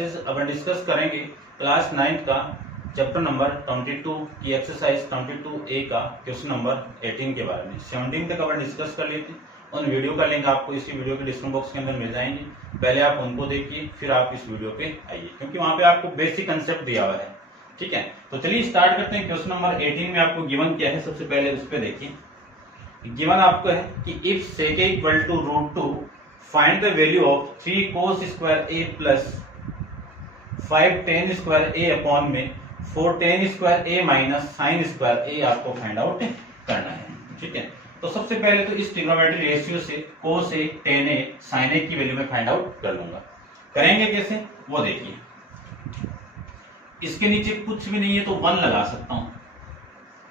Classes अपन discuss करेंगे class 9 का chapter number 22 की एक्सरसाइज 22A का क्वेश्चन नंबर 18 के बारे में। 17 तक अपन डिस्कस कर लिए थे। उन वीडियो का लिंक आपको इसी वीडियो के डिस्क्रिप्शन बॉक्स के अंदर मिल जाएंगे। पहले आप उनको देखिए, फिर आप इस वीडियो पे आइए, क्योंकि वहां पे आपको बेसिक कंसेप्ट दिया हुआ है। ठीक है, तो चलिए स्टार्ट करते हैं। क्वेश्चन नंबर 18 में आपको गिवन क्या है, सबसे पहले उस पर देखिए। गिवन आपको है कि if sec equal to √2 find the value of 3 cos square a plus 5 tan square a upon में 4 tan square a minus sine square a आपको फाइंड आउट करना है। ठीक है, तो सबसे पहले तो इस ट्रिग्नोमेट्री रेशियो से cos a tan a sin a की वैल्यू में फाइंड आउट कर लूंगा। करेंगे कैसे वो देखिए। इसके नीचे कुछ भी नहीं है तो 1 लगा सकता हूं।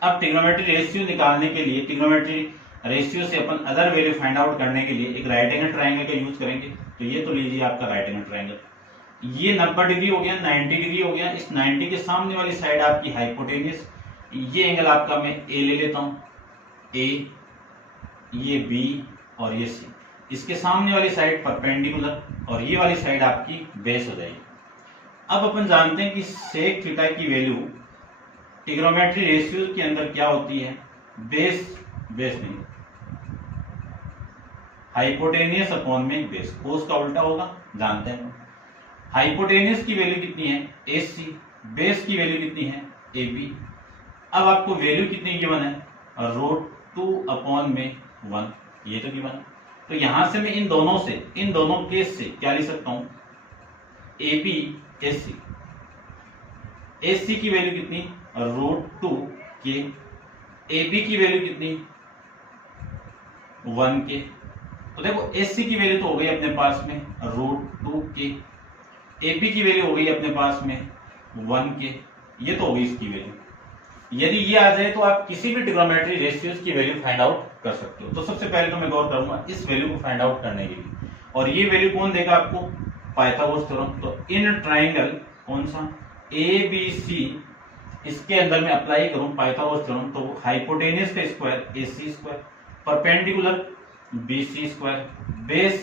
अब ट्रिग्नोमेट्री रेशियो निकालने के लिए, ट्रिग्नोमेट्री रेशियो से अपन अदर वैल्यू फाइंड आउट करने के लिए एक राइट एंगल ट्रायंगल का यूज करेंगे। तो ये तो लीजिए आपका राइट एंगल ट्रायंगल, ये 90 डिग्री हो गया, 90 डिग्री हो गया। इस 90 के सामने वाली साइड आपकी हाइपोटेन्यूस, ये एंगल आपका मैं ए ले लेता हूं, ए, ये बी और ये सी। इसके सामने वाली साइड परपेंडिकुलर और ये वाली साइड आपकी बेस हो जाएगी। अब अपन जानते हैं कि सेक थीटा की वैल्यू ट्रिग्नोमेट्री रेशियो के अंदर क्या होती है, बेस नहीं, हाइपोटेनियस अपॉन में बेस। कोस का उल्टा होगा, जानते हैं। हाइपोटेनियस की वैल्यू कितनी है, AC, बेस की वैल्यू कितनी है, AB। अब आपको वैल्यू कितनी गिवन है, √2 अपॉन में 1, ये तो गिवन है। तो यहां से मैं इन दोनों केस से क्या लिख सकता हूं, AB AC। AC की वैल्यू कितनी, √2 के, AB की वैल्यू कितनी, 1 के। तो देखो AC की वैल्यू तो हो गई अपने पास में √2 के, AB की वैल्यू हो गई अपने पास में 1 के, ये तो हो गई इसकी वैल्यू। यदि ये आ जाए तो आप किसी भी ट्रिग्नोमेट्री रेशियोज की वैल्यू फाइंड आउट कर सकते हो। तो सबसे पहले तो मैं गौर करूंगा इस वैल्यू को फाइंड आउट करने के लिए, और ये वैल्यू कौन देगा आपको, पाइथागोरस थ्योरम। तो इन ट्राइंगल कौन सा, ABC, इसके अंदर मैं अप्लाई करूं पाइथागोरस थ्योरम, तो हाइपोटेनियस का square AC square, perpendicular BC square, base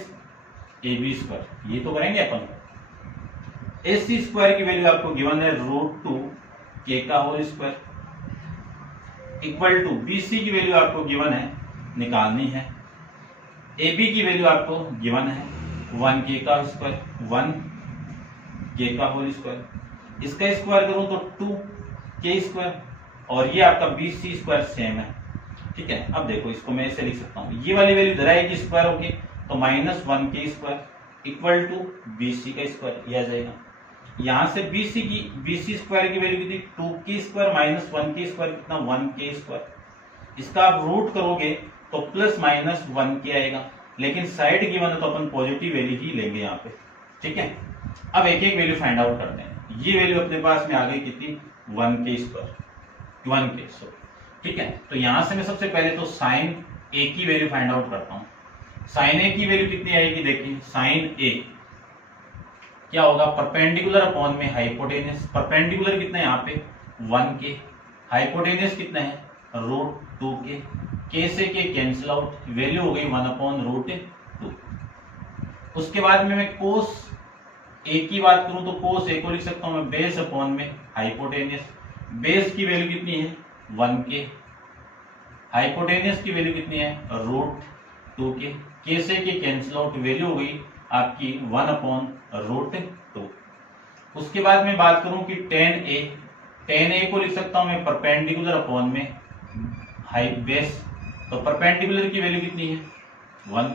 AB square, ये तो करेंगे अपन। AC स्क्वायर की वैल्यू आपको गिवन है √2 k का whole square equal to BC की वैल्यू आपको गिवन है, निकालनी है। AB की वैल्यू आपको गिवन है 1k का स्क्वायर, 1k का होल स्क्वायर। इसका स्क्वायर करूं तो 2k स्क्वायर, और ये आपका BC स्क्वायर सेम है। ठीक है, अब देखो इसको मैं ऐसे लिख सकता हूं, ये वाली वैल्यू इधर आएगी स्क्वायर होगी, तो -1k square equal to BC का स्क्वायर, ये आ जाएगा। यहां से BC स्क्वायर की वैल्यू कितनी, 2k square minus 1k square कितना, 1k स्क्वायर। इसका आप रूट करोगे तो +-1k आएगा, लेकिन साइड गिवन है तो अपन पॉजिटिव वैल्यू ही लेंगे यहाँ पे। ठीक है, अब एक एक वैल्यू फाइंड आउट करते हैं। ये वैल्यू अपने पास में आ गई कितनी, 1k स्क्वायर, 1k सॉरी। ठीक है, तो यहां से मैं सबसे पहले तो साइन A की वैल्यू फाइंड आउट करता हूं। साइन A की वैल्यू कितनी आएगी, देखिए साइन A क्या होगा, परपेंडिकुलर अपॉन में हाइपोटेनियस। परपेंडिकुलर कितना है यहाँ पे 1k, हाइपोटेनियस कितना है √2k, k से k कैंसिल आउट, वैल्यू हो गई 1/√2। उसके बाद में मैं कोस A की बात करूं तो कोस A को लिख सकता हूं मैं बेस अपॉन में हाइपोटेनियस। बेस की वैल्यू कितनी है 1k, हाइपोटेनियस की वैल्यू कितनी है √2k, k से k कैंसिल आउट, वैल्यू हो गई आपकी 1/√2। उसके बाद में बात करूं कि tan A को लिख सकता हूं मैं परपेंडिकुलर अपॉन में हाइट बेस। तो परपेंडिकुलर की वैल्यू कितनी है 1,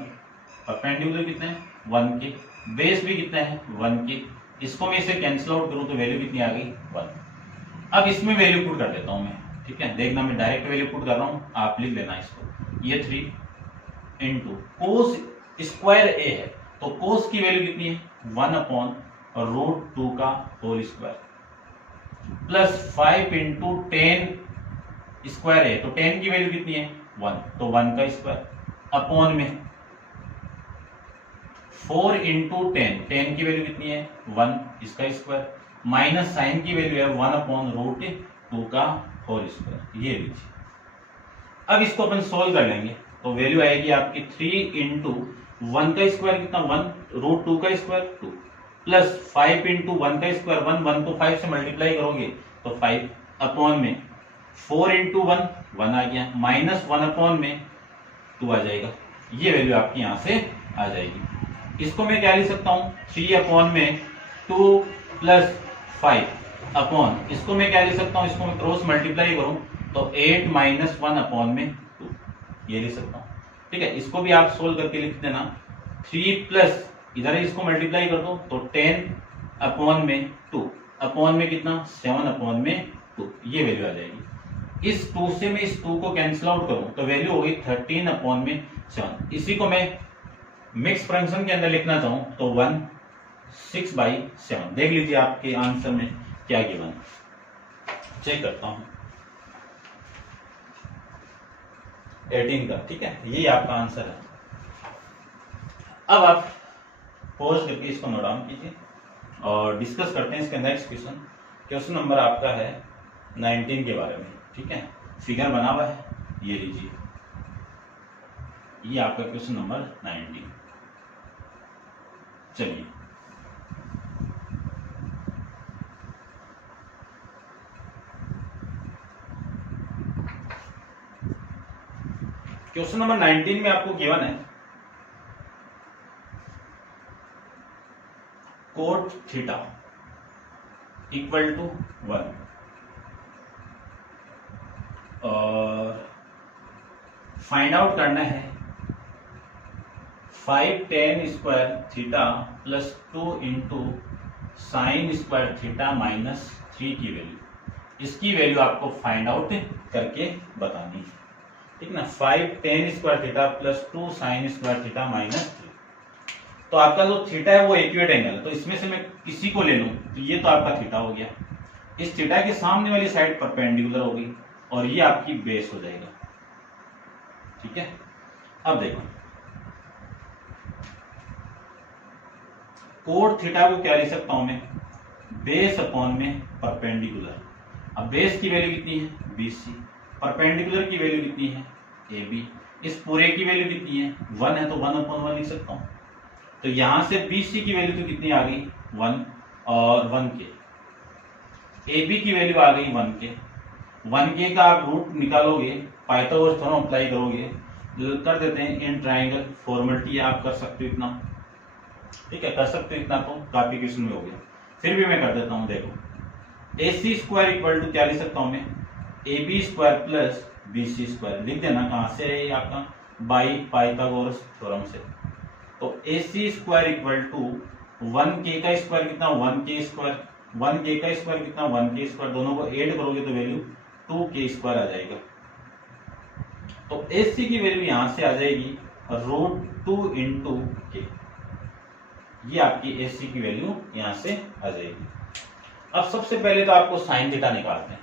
परपेंडिकुलर कितना है 1k, बेस भी कितना है 1k। इसको मैं इसे कैंसिल आउट करूं तो वैल्यू कितनी आ गई 1। अब इसमें वैल्यू पुट कर देता हूं मैं। ठीक है, देखना मैं डायरेक्ट वैल्यू पुट कर रहा हूं, आप लिख लेना इसको। ये 3 इंटू कोस स्क्वायर A है, तो कोस की वैल्यू कितनी है 1/√2 का whole square plus 5 into tan square है, तो 10 की वैल्यू कितनी है 1, तो 1 का स्क्वायर अपॉन में 4 इंटू 10 की वैल्यू कितनी है 1, इसका स्क्वायर माइनस साइन की वैल्यू है 1/√2 का होल स्क्वायर, ये लीजिए। अब इसको अपन सोल्व कर लेंगे तो वैल्यू आएगी आपकी 3 इंटू 1 का स्क्वायर कितना 1, √2 का स्क्वायर 2, प्लस 5 इंटू 1 का स्क्वायर, 1 को 5 से मल्टीप्लाई करोगे तो 5 अपॉन में 4 इंटू 1 आ गया, माइनस 1 अपॉन में 2 आ जाएगा। ये वैल्यू आपकी यहां से आ जाएगी। इसको मैं क्या लिख सकता हूँ, 3 अपॉन में 2 प्लस 5 अपॉन, इसको मैं क्या लिख सकता हूँ, इसको मैं क्रॉस मल्टीप्लाई करूं तो 8 माइनस 1 अपॉन में 2, ये लिख सकता हूँ। ठीक है, इसको भी आप सोल्व करके लिख देना। 3 प्लस इधर इसको मल्टीप्लाई कर दो तो 10 अपॉन में 2 अपॉन में कितना 7 अपॉन में 2, ये वैल्यू आ जाएगी। इस 2 से मैं इस 2 को कैंसिल आउट करूं तो वैल्यू हो गई 13 अपॉन में 7। इसी को मैं मिक्स फ्रैक्शन के अंदर लिखना चाहूं तो 1/6/7। देख लीजिए आपके आंसर में क्या गिवन, चेक करता हूं 18 का। ठीक है, यही आपका आंसर है। अब आप पॉज करके इसको नोट डाउन कीजिए और डिस्कस करते हैं इसके नेक्स्ट क्वेश्चन। क्वेश्चन नंबर आपका है 19 के बारे में। ठीक है, फिगर बना हुआ है, ये लीजिए, ये आपका क्वेश्चन नंबर 19। चलिए क्वेश्चन नंबर 19 में आपको गिवन है कोट थीटा इक्वल टू 1 और फाइंड आउट करना है 5 tan square theta plus 2 into sine square theta minus 3 की वैल्यू। इसकी वैल्यू आपको फाइंड आउट करके बतानी है। ठीक ना, 5 tan square theta plus 2 sine square theta minus 3। तो आपका जो थीटा है वो एक्यूरेट एंगल है, तो इसमें से मैं किसी को ले लूं तो ये तो आपका थीटा हो गया, इस थीटा के सामने वाली साइड परपेंडिकुलर होगी और ये आपकी बेस हो जाएगा। ठीक है, अब देखो कोट थीटा को क्या लिख सकता हूं मैं, बेस अपॉन में परपेंडिकुलर। अब बेस की वैल्यू कितनी है BC, परपेंडिकुलर की वैल्यू कितनी है AB, इस पूरे की वैल्यू कितनी है 1 है तो 1 अपॉन 1 लिख सकता हूं। तो यहां से BC की वैल्यू तो कितनी आ गई 1 और 1K, AB की वैल्यू आ गई 1K। 1K का आप रूट निकालोगे, पाइथागोरस थ्योरम अप्लाई करोगे, कर देते हैं इन ट्राइंगल, फॉर्मेलिटी आप कर सकते हो इतना। ठीक है, कर सकते हो इतना, तो काफी क्वेश्चन में हो गया, फिर भी मैं कर देता हूं। देखो AC स्क्वायर इक्वल टू क्या लिख सकता हूं मैं, AB square plus BC square. लिख देना कहां से है ये आपका, बाई पाइथागोरस थ्योरम से। तो AC square equal to 1K का स्क्वायर कितना 1K स्क्वायर, 1K का स्क्वायर कितना 1K स्क्वायर, दोनों को ऐड करोगे तो वैल्यू 2K स्क्वायर आ जाएगा। तो AC की वैल्यू यहां से आ जाएगी √2 इंटू K, ये आपकी AC की वैल्यू यहां से आ जाएगी। अब सबसे पहले तो आपको साइन थीटा निकालते हैं।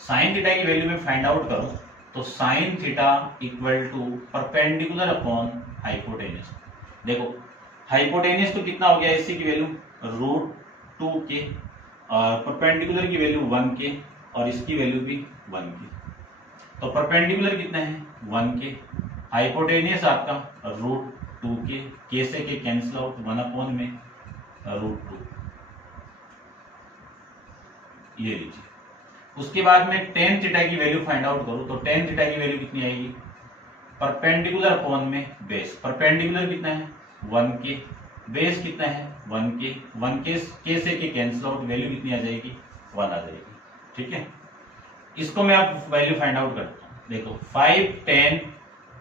साइन थीटा की वैल्यू में फाइंड आउट करो तो sine theta equal to perpendicular upon hypotenuse. देखो हाइपोटेन्यूज तो कितना हो गया AC की वैल्यू √2K और परपेंडिकुलर की वैल्यू 1K और इसकी वैल्यू भी 1K। तो परपेंडिकुलर कितना है 1K, हाइपोटेन्यूज आपका √2K, K से K कैंसिल आउट, 1 अपॉन में √2, ये लीजिए। उसके बाद में tan थीटा की वैल्यू फाइंड आउट करूं तो tan थीटा की वैल्यू कितनी आएगी, परपेंडिकुलर अपॉन में बेस। परपेंडिकुलर कितना है 1K, बेस कितना है 1K, 1K K से K कैंसिल आउट, वैल्यू कितनी आ जाएगी 1 आ जाएगी। ठीक है, इसको मैं अब वैल्यू फाइंड आउट करता हूं। देखो 5 tan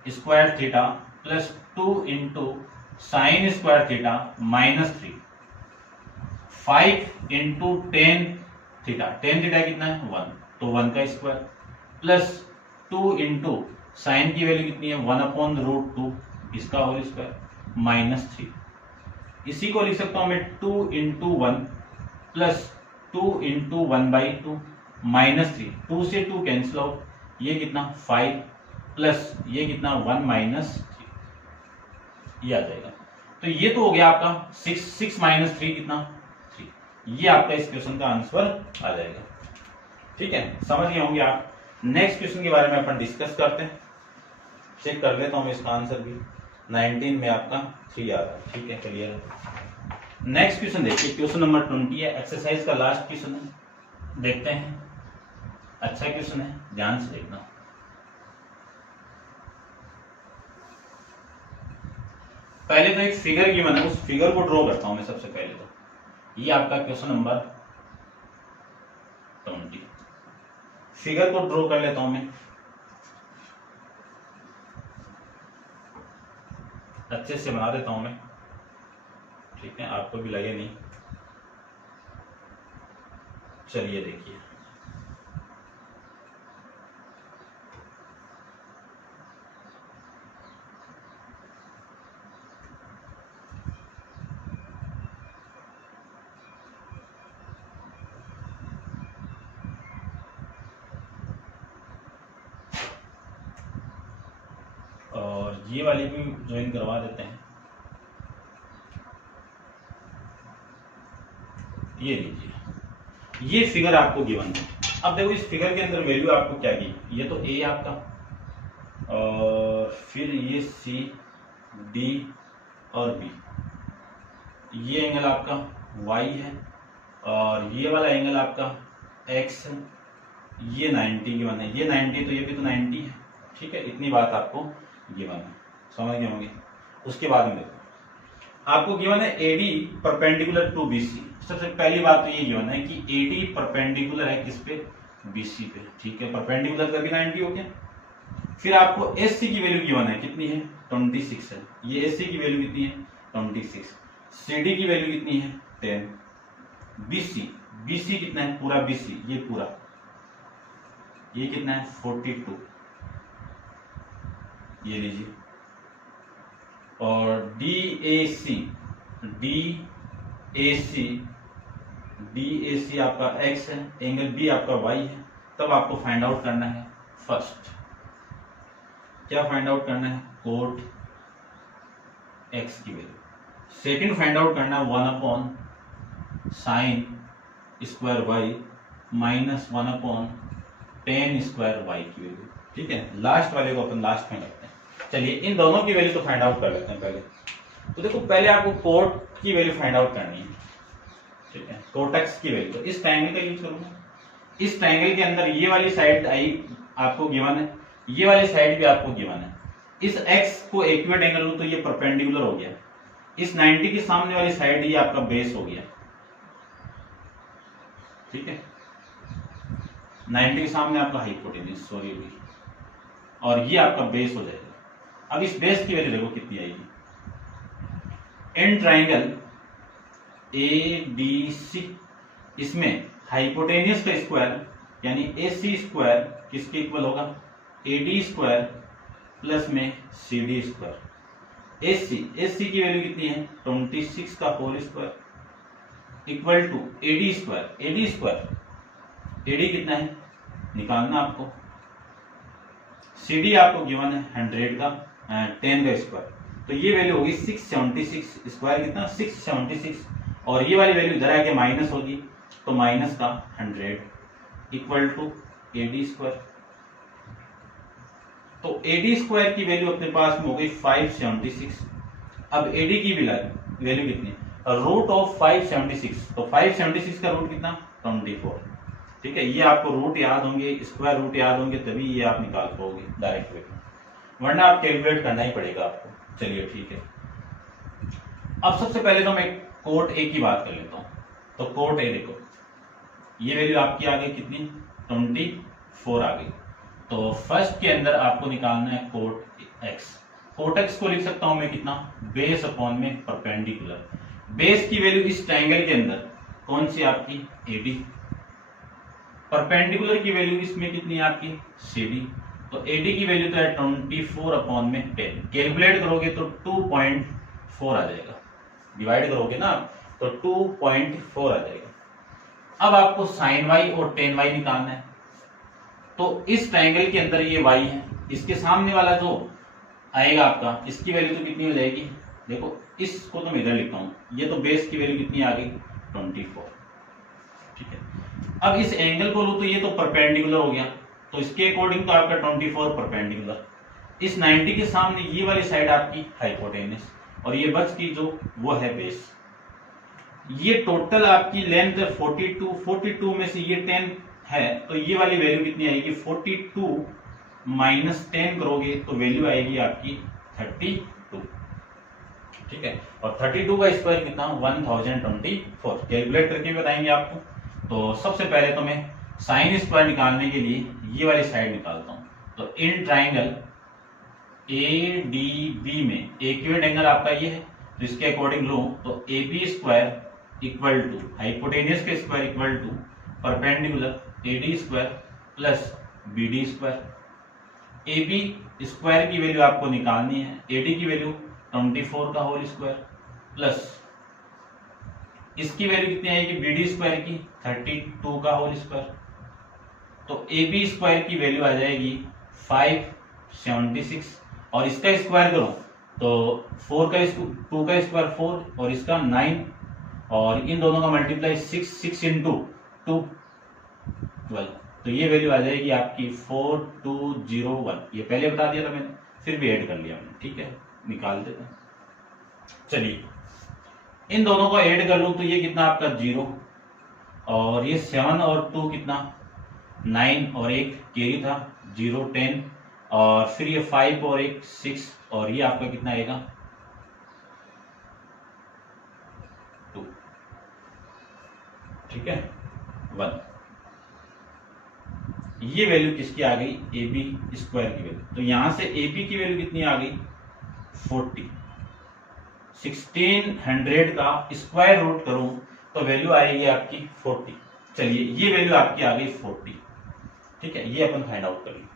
square theta plus 2 into sine square theta minus 3, 5 into tan theta, tan theta कितना है 1 तो 1 का स्क्वायर प्लस 2 इंटू साइन की वैल्यू कितनी है 1 अपॉन √2, इसका होल स्क्वायर माइनस 3। इसी को लिख सकता हूं मैं 2 इंटू 1 प्लस 2 इंटू 1/2 माइनस 3, 2 से 2 कैंसिल आउट, ये कितना 5 प्लस ये कितना 1 माइनस 3, ये आ जाएगा। तो ये तो हो गया आपका 6 माइनस 3 कितना 3, ये आपका इस क्वेश्चन का आंसर आ जाएगा। ठीक है, समझ गए होंगे आप। नेक्स्ट क्वेश्चन के बारे में अपन डिस्कस करते हैं। चेक कर लेता हूं मैं इसका आंसर भी, 19 में आपका 3 आ रहा है। ठीक है, क्लियर है। नेक्स्ट क्वेश्चन देखिए, क्वेश्चन नंबर 20 है, एक्सरसाइज का लास्ट क्वेश्चन है, देखते हैं। अच्छा क्वेश्चन है, ध्यान से देखना। पहले तो एक फिगर गिवन है, उस फिगर को ड्रॉ करता हूं मैं सबसे पहले। तो ये आपका क्वेश्चन नंबर 20, फिगर को ड्रॉ कर लेता हूं मैं, अच्छे से बना देता हूं मैं, ठीक है, आपको भी लगे नहीं। चलिए देखिए, और ये वाली भी ज्वाइन करवा देते हैं। ये लीजिए, ये फिगर आपको गिवन है। अब देखो इस फिगर के अंदर वैल्यू आपको क्या दी, ये तो ए आपका, और फिर ये सी, डी और बी, ये एंगल आपका वाई है, और ये वाला एंगल आपका एक्स है, ये 90 गिवन है, ये 90 तो ये भी तो 90 है, ठीक है। इतनी बात आपको गिवन है, समझ गए होंगे। उसके बाद में देखो आपको गिवन है एडी परपेंडिकुलर टू बीसी। सबसे पहली बात तो ये गिवन है कि एडी परपेंडिकुलर है किस पे, बीसी पे, ठीक है। परपेंडिकुलर का भी 90 हो गया। फिर आपको एससी की वैल्यू गिवन है, कितनी है, 26 है। ये एससी की वैल्यू कितनी है, 26। सीडी की वैल्यू कितनी है, 10। बीसी, बीसी कितना है, पूरा बीसी, ये पूरा, ये कितना है, 42, ये लीजिए। और डीएसी, डीएसी आपका एक्स है, एंगल बी आपका वाई है। तब आपको फाइंड आउट करना है, फर्स्ट क्या फाइंड आउट करना है, कोट एक्स की वैल्यू। सेकंड फाइंड आउट करना है 1/sin square y minus 1/tan square y की वैल्यू, ठीक है। लास्ट वाले को अपन लास्ट में रखते हैं। चलिए इन दोनों की वैल्यू तो फाइंड आउट कर लेते हैं पहले। तो देखो पहले आपको कोट की वैल्यू फाइंड आउट करनी है, ठीक है, कोट एक्स की वैल्यू। तो इस ट्रायंगल का यूज करूंगा। इस ट्रायंगल के अंदर ये वाली साइड आई आपको गिवन है, ये वाली साइड भी आपको गिवन है। इस एक्स को एक्यूरेट एंगल लूं तो ये परपेंडिकुलर हो गया। इस 90 के सामने वाली साइड ये आपका बेस हो गया, ठीक है। 90 के सामने आपका हाइपोटेन्यूज, सॉरी, और ये आपका बेस हो जाएगा। अब इस बेस की वैल्यू देखो कितनी आएगी। In triangle A D C, इसमें हाइपोटेनियस का स्क्वायर यानी ए सी स्क्वायर किसके इक्वल होगा, ए डी स्क्वायर प्लस में सी डी स्क्वायर। ए सी की वैल्यू कितनी है, 26 का whole square equal to A D square. A D square, A D कितना है निकालना आपको। सी डी आपको गिवन है 100 का 10 का स्क्वायर, तो ये वैल्यू होगी 676। स्क्वायर कितना, 676, और ये वाली वैल्यू इधर आके माइनस होगी, तो माइनस का 100 equal to A D square. तो ए डी स्क्वायर की वैल्यू अपने पास में हो गई 576। अब ए डी की वैल्यू कितनी, रूट ऑफ 576, तो 576 का रूट कितना, 24, ठीक है। ये आपको रूट याद होंगे, स्क्वायर रूट याद होंगे, तभी ये आप निकाल पाओगे डायरेक्ट वे में, वरना आप कैलकुलेट करना ही पड़ेगा आपको। चलिए ठीक है। अब सबसे पहले तो मैं कोट ए की बात कर लेता हूं। तो कोट ए देखो, ये वैल्यू आपकी आ गई कितनी, 24 आ गई। तो फर्स्ट के अंदर आपको निकालना है कोट एक्स। कोट एक्स को लिख सकता हूं मैं कितना, बेस अपॉन में परपेंडिकुलर। बेस की वैल्यू इस ट्रायंगल के अंदर कौन सी आपकी, एडी। परपेंडिकुलर की वैल्यू इसमें कितनी है आपकी, सीडी। तो एडी की वैल्यू तो है 24 अपॉन में 10। कैलकुलेट करोगे तो 2.4 आ जाएगा, डिवाइड करोगे ना तो 2.4 आ जाएगा। अब आपको साइन वाई और टेन वाई निकालना है। तो इस ट्रायंगल के अंदर ये वाई है, इसके सामने वाला जो आएगा आपका, इसकी वैल्यू तो कितनी हो जाएगी, देखो इसको तो मैं इधर लिखता हूं, ये तो बेस की वैल्यू कितनी आ गई, 24, ठीक है। अब इस एंगल को लो तो ये तो परपेंडिकुलर हो गया, तो इसके अकॉर्डिंग तो आपका 24 परपेंडिकुलर। इस 90 के सामने ये वाली साइड आपकी हाइपोटेनस, और ये बच की जो वो है बेस। ये टोटल आपकी लेंथ 42 में से ये 10 है, तो ये वाली वैल्यू कितनी आएगी 42 माइनस 10 करोगे तो वैल्यू आएगी आपकी 32। ठीक है, और 32 का स्क्वायर कितना 1024। कैलकुलेट करके बताएंगे आपको। तो सबसे पहले तो मैं साइन स्क्वायर निकालने के लिए ये वाली साइड निकालता हूं। तो इन ट्राइंगल ADB में एक्यूरेट एंगल आपका ये है, तो इसके अकॉर्डिंग लो तो AB square equal to hypotenuse के square equal to perpendicular AD square plus BD square. AB square की वैल्यू आपको निकालनी है, AD की वैल्यू 24 का होल स्क्वायर प्लस इसकी वैल्यू कितनी आएगी BD स्क्वायर की 32 का होल स्क्वायर। तो AB स्क्वायर की वैल्यू आ जाएगी 576 और इसका स्क्वायर करो तो 2 का स्क्वायर 4 और इसका 9 और इन दोनों का मल्टीप्लाई 6 इंटू 2 12। तो ये वैल्यू आ जाएगी आपकी 4201। ये पहले बता दिया था मैंने, फिर भी ऐड कर लिया मैंने। ठीक है, निकाल देते हैं। चलिए इन दोनों को ऐड कर लूं तो ये कितना आपका 0 और ये 7 और 2 कितना 9 और एक कैरी था 0 10 और फिर ये 5 और एक 6 और ये आपका कितना आएगा 2। ठीक है 1। ये वैल्यू किसकी आ गई AB स्क्वायर की वैल्यू। तो यहां से AB की वैल्यू कितनी आ गई 40। 1600 का स्क्वायर रूट करूं तो वैल्यू आएगी आपकी 40। चलिए ये वैल्यू आपकी आ गई 40। ठीक है, ये अपन फाइंड आउट कर लेंगे।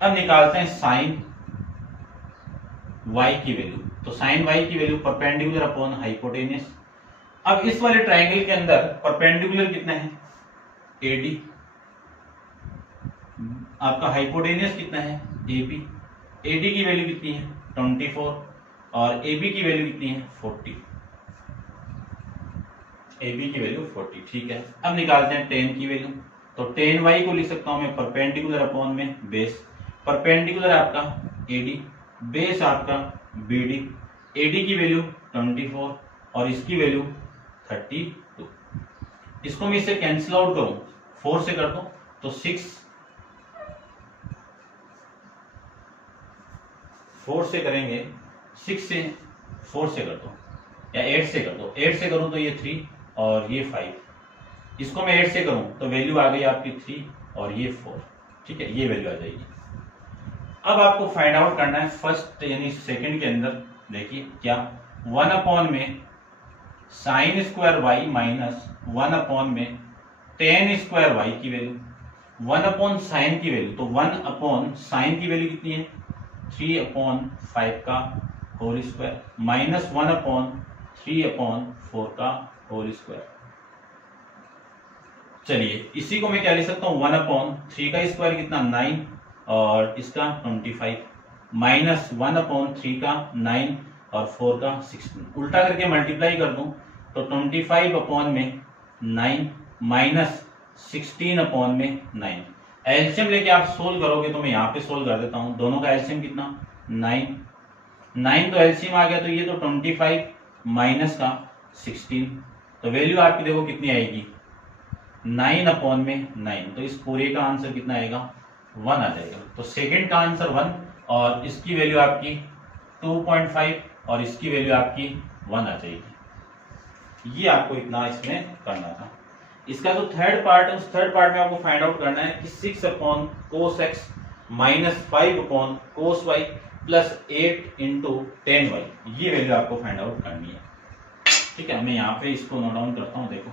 अब निकालते हैं साइन y की वैल्यू। तो साइन y की वैल्यू परपेंडिकुलर अपॉन हाइपोटेनियस। अब इस वाले ट्राइंगल के अंदर परपेंडिकुलर कितना है AD, आपका हाइपोटेनियस कितना है AB। AD की वैल्यू कितनी है 24 और AB की वैल्यू कितनी है 40। AB की वैल्यू 40। ठीक है, अब निकालते हैं tan की वैल्यू। तो tan y को लिख सकता हूं मैं परपेंडिकुलर अपॉन में बेस। परपेंडिकुलर आपका AD, बेस आपका BD। AD की वैल्यू 24 और इसकी वैल्यू 32। इसको मैं इससे कैंसिल आउट करूं 4 से कर दूं तो 4 से करेंगे 6 से 4 से कर दो या 8 से कर दो। 8 से करूं तो ये 3 और ये 5। इसको मैं 8 से करूं तो वैल्यू आ गई आपकी 3 और ये 4। ठीक है, ये वैल्यू आ जाएगी। अब आपको फाइंड आउट करना है फर्स्ट यानी सेकंड के अंदर। देखिए क्या 1 अपॉन में sine square y minus 1 upon में टेन स्क्वायर y की वैल्यू 1 अपॉन साइन की वैल्यू। तो 1 अपॉन साइन की वैल्यू कितनी है 3 अपॉन 5 का whole square minus 1 upon 3 upon 4 का होल स्क्वायर। चलिए इसी को मैं क्या लिख सकता हूँ 1 अपॉन 3 का स्क्वायर कितना 9 और इसका 25 माइनस 1 अपॉन 3 का 9 और 4 का 16। उल्टा करके मल्टीप्लाई कर दूं तो 25 अपॉन में 9 माइनस 16 अपॉन में 9। एलसीएम लेके आप सोल्व करोगे तो मैं यहाँ पे सोल्व कर देता हूँ। दोनों का एलसीएम कितना 9 तो एलसीएम आ गया। तो ये तो 25 माइनस का 16 तो वैल्यू आपकी देखो कितनी आएगी 9 अपॉन में 9। तो इस पूरे का आंसर कितना आएगा 1 आ जाएगा। तो सेकंड का आंसर 1 और इसकी वैल्यू आपकी 2.5 और इसकी वैल्यू आपकी 1 आ जाएगी। ये आपको इतना इसमें करना था। इसका जो थर्ड पार्ट है उस थर्ड पार्ट में आपको फाइंड आउट करना है कि 6 upon cos x minus 5 upon cos y plus 8 into tan y. ये वैल्यू आपको फाइंड आउट करनी है। ठीक है, मैं यहाँ पे इसको नोट डाउन करता हूँ। देखो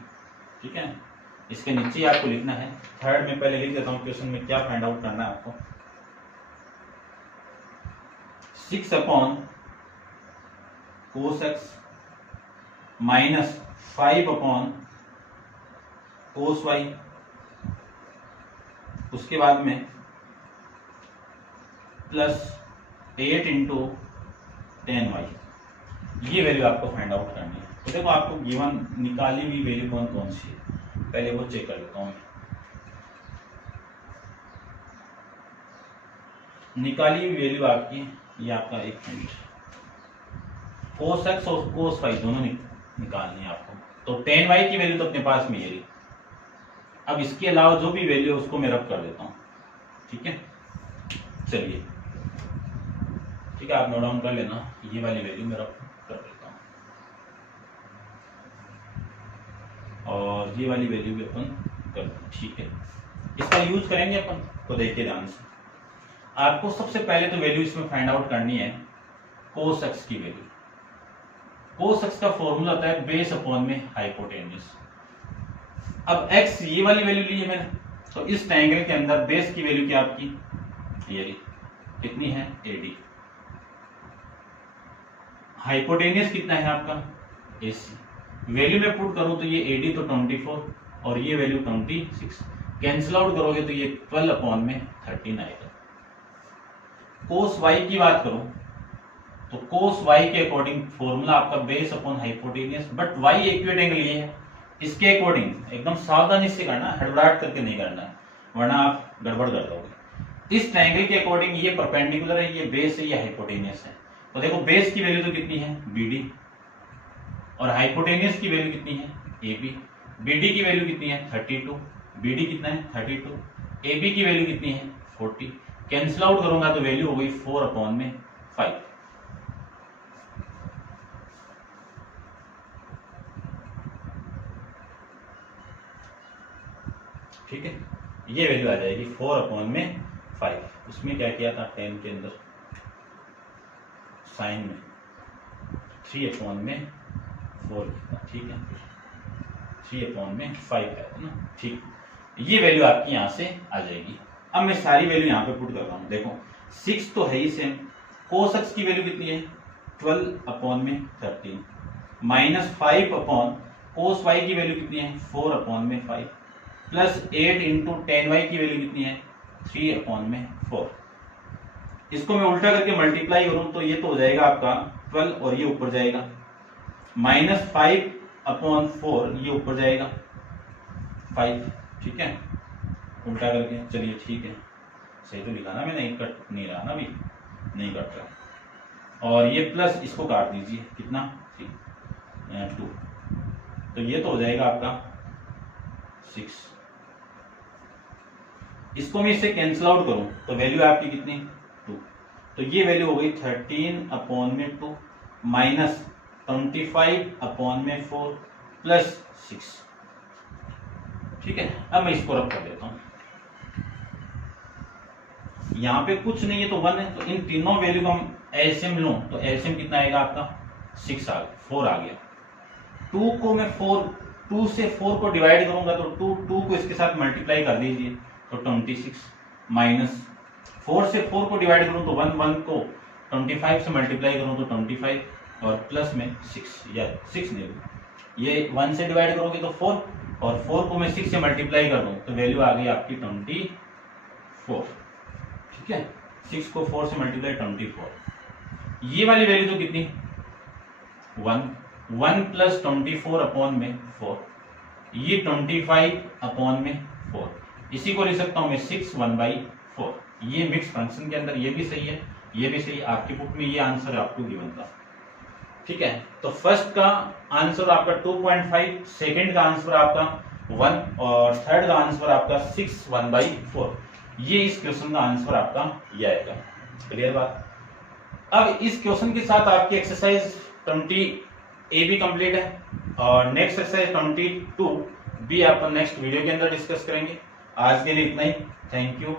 ठीक है, इसके नीचे आपको लिखना है। थर्ड में पहले लिख देता हूँ क्वेश्चन में क्या फाइंड आउट करना है आपको। 6 upon cos x minus 5 upon cos y, उसके बाद में प्लस 8 इंटू टेन वाई। ये वैल्यू आपको फाइंड आउट करनी है। तो देखो आपको गिवन निकाली हुई वैल्यू कौन कौन सी है पहले वो चेक कर लेता हूं। निकाली हुई वैल्यू आपकी ये आपका एक मिनट कोस एक्स और कोस वाई दोनों निकालनी है आपको। तो tan y की वैल्यू तो अपने पास में ये रही। अब इसके अलावा जो भी वैल्यू है उसको मैं रब कर देता हूं, ठीक है। चलिए ठीक है, आप नोट डाउन कर लेना, ये वाली वैल्यू मैं रब कर देता हूं और ये वाली वैल्यू भी अपन कर दें, ठीक है। इसका यूज करेंगे अपन, तो देखिए ध्यान से। आपको सबसे पहले तो वैल्यू इसमें फाइंड आउट करनी है cos x की वैल्यू। cos x का फॉर्मूला होता है बेस अपॉन में हाइपोटेन्यूज। अब x ये वाली वैल्यू ली है मैंने, तो इस ट्रायंगल के अंदर बेस की वैल्यू क्या आपकी ये रही, कितनी है AD। हाइपोटेन्यूज कितना है आपका AC। वैल्यू में पुट करूं तो ये AD तो 24 और ये वैल्यू 26, कैंसिल आउट करोगे तो ये 12 अपॉन में 13 आएगा। cos y की बात करूं तो cos y के अकॉर्डिंग फॉर्मूला आपका base upon hypotenuse, but y equivalent angle ये है, इसके अकॉर्डिंग एकदम सावधानी से करना, हड़बड़ाहट करके नहीं करना है वरना आप गड़बड़ कर दोगे। इस ट्रायंगल के अकॉर्डिंग ये परपेंडिकुलर है, ये बेस है, ये हाइपोटेन्यूज है। तो देखो बेस की वैल्यू तो कितनी है BD और हाइपोटेन्यूज की वैल्यू कितनी है AB। BD की वैल्यू कितनी है 32, BD कितना है 32, AB की वैल्यू कितनी है 40। कैंसिल आउट करूंगा तो वैल्यू हो गई 4 अपॉन में 5। ठीक है, ये वैल्यू आ जाएगी 4 अपॉन में 5। उसमें क्या किया था 10 के अंदर साइन में 3 अपॉन में 4, ठीक है 3 अपॉन में 5 है ना, ठीक। ये वैल्यू आपकी यहां से आ जाएगी। अब मैं सारी वैल्यू यहां पे पुट कर रहा हूं, देखो 6 तो है ही सेम। cos x की वैल्यू कितनी है 12 अपॉन में 13 माइनस 5 अपॉन cos y की वैल्यू कितनी है 4 अपॉन में 5 प्लस 8 इंटू tan y की वैल्यू कितनी है 3 अपॉन में 4। इसको मैं उल्टा करके मल्टीप्लाई करूं तो ये तो हो जाएगा आपका 12 और ये ऊपर जाएगा माइनस 5 अपॉन 4, ये ऊपर जाएगा 5, ठीक है उल्टा करके। चलिए ठीक है, सही तो लिखा ना मैं, नहीं कट नहीं रहा ना, अभी नहीं कट रहा। और ये प्लस इसको काट दीजिए, कितना 2, तो ये तो हो जाएगा आपका 6। इसको मैं इससे कैंसिल आउट करूं तो वैल्यू आपकी कितनी 2, तो ये वैल्यू हो गई 13 अपॉन में 2 माइनस 25 अपॉन में 4 प्लस 6, ठीक है। अब मैं इसको रब कर देता हूं, यहां पे कुछ नहीं है तो 1 है, तो इन तीनों वैल्यू को हम एलसीएम लूं तो एलसीएम कितना आएगा आपका 6 आ गया, 4 आ गया। 2 को मैं 2 से 4 को डिवाइड करूंगा तो 2 को इसके साथ मल्टीप्लाई कर दीजिए तो 26 माइनस 4 से 4 को डिवाइड करूं तो 1 को 25 से मल्टीप्लाई करूं तो 25 और प्लस में 6 या 6 नहीं, ये 1 से डिवाइड करोगे तो 4 और 4 को मैं 6 से मल्टीप्लाई कर दूं तो वैल्यू आ गई आपकी 24, ठीक है। 6 को 4 से मल्टीप्लाई 24, ये वाली वैल्यू तो कितनी 1 प्लस 24 अपॉन में 4, ये 25 अपॉन में 4, इसी को लिख सकता हूं मैं 6 1/4। ये मिक्स फंक्शन के अंदर ये भी सही है, ये भी सही, आपकी बुक में ये आंसर आपको गिवन था, ठीक है। तो फर्स्ट का आंसर आपका 2.5, सेकंड का आंसर आपका 1 और थर्ड का आंसर आपका 6 1/4। ये इस क्वेश्चन का आंसर आपका ये आएगा। क्लियर बात। अब इस क्वेश्चन के साथ आपकी एक्सरसाइज 20A भी कंप्लीट है और नेक्स्ट एक्सरसाइज 22 भी आप नेक्स्ट वीडियो के अंदर डिस्कस करेंगे। आज के लिए इतना ही, थैंक यू।